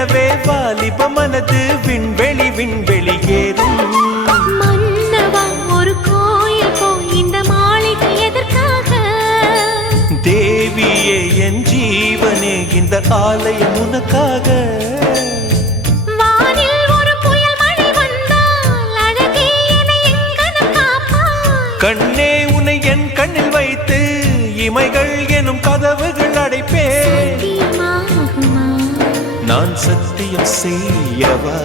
விடுவிடுவெனவே வாலிப மனது விண்வெளி விண்வெளி ஏறும். மன்னவா ஒரு கோயில் போய் இந்த மாளிகை எதற்காக? தேவியே என் ஜீவனே இந்த ஆலயம் உனக்காக. வானில் ஒரு புயல் மழை வந்தால் அழகே என்னை எங்கனம் காப்பாய். கண்ணே உன்னை என் கண்ணில் வைத்து இமைகள் எனும் கதவுகள் அடைப்பேன். சத்தியமாகுமா? நான் சத்தியம் செய்யவா?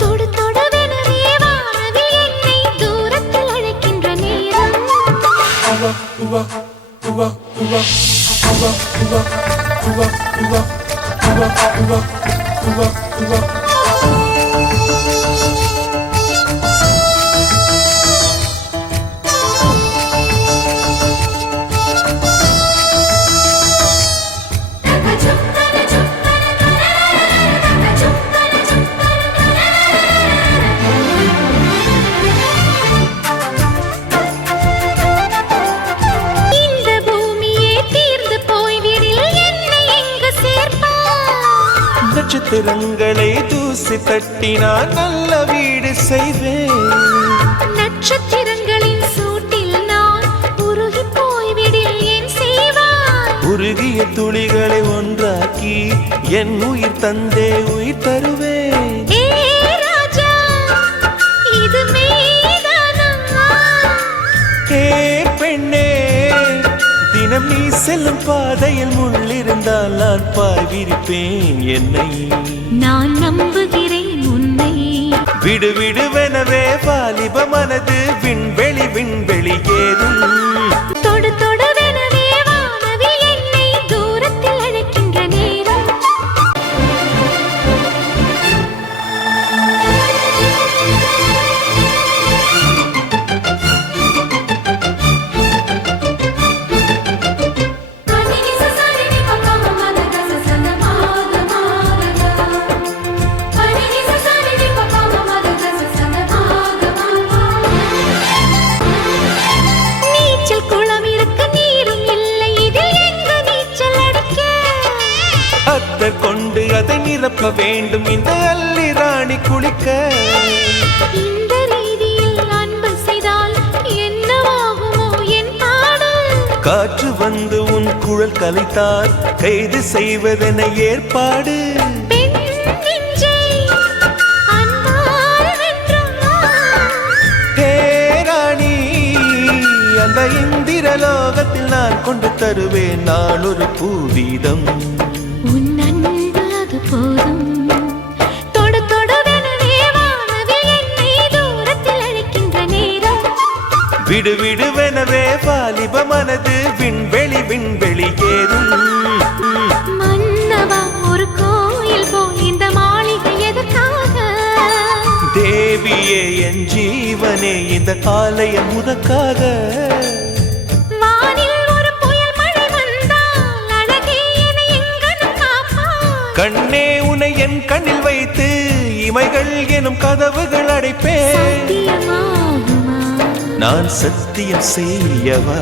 தொடு தொடுவெனவே வானவில் என்னை தூரத்தில் அழைக்கின்ற நேரம். இந்த பூமியே தீர்ந்து போய்விடில் என்னை எங்கு சேர்ப்பாய்? நட்சத்திரங்களை தூசி தட்டினால் நல்ல வீடு செய்வேன். நட்சத்திரங்களின் சூட்டில் நான் உருகி போய்விடில் என் செய்வாய்? உருகிய துளிகளை ஒன்றாக்கி என் உயிர் தந்தே உயிர் தருவேன். ஏ ராஜா, இது மெய்தானா? ஏ பெண்ணே, தினம் நீ செல்லும் பாதையில் முள்ளிருந்தால் நான் பாய்விரிப்பேன் என்னை. நான் நம்புகிறேன் உன்னை. விடுவிடுவெனவே வாலிப மனது விண்வெளி விண்வெளி ஏறும். தொடு தொடுவெனவே வானவில் என்னை தூரத்தில் அழைக்கின்ற நேரம். நீச்சல் குளம் இருக்கு, நீரும் இல்லை, இதில் எங்கு நீச்சல் அடிக்க? அத்தர் கொண்டு அதை நிரப்ப வேண்டும் இந்த அல்லி ராணி குளிக்க. இந்த ரீதியில் அன்பு செய்தால் என்னவாகுமோ என் பாடல்? காற்று வந்து உன் குழல் கலைத்தால் கைது செய்வதென ஏற்பாடு. பெண் நெஞ்சை அன்பால் வென்றாய். ஹே ராணி, அந்த இந்திரலோகத்தில் நான் கொண்டு தருவேன் நான் ஒரு பூவீதம். உன் அன்பு அது போதும். தொடு தொடுவெனவே வானவில் என்னை தூரத்தில் அழைக்கின்ற நேரம். விடுவிடுவெனவே வாலிப மனது விண்வெளி விண்வெளி ஏறும். மன்னவா ஒரு கோயில் போய் இந்த மாளிகை எதற்காக? தேவியே என் ஜீவனே இந்த ஆலயம் உனக்காக. வானில் ஒரு புயல் மழை வந்தால் அழகே என்னை எங்கனம் காப்பாய். கண்ணே உன்னை என் கண்ணில் வைத்து இமைகள் எனும் கதவுகள் அடைப்பேன். சத்தியமாகுமா? நான் சத்தியம் செய்யவா?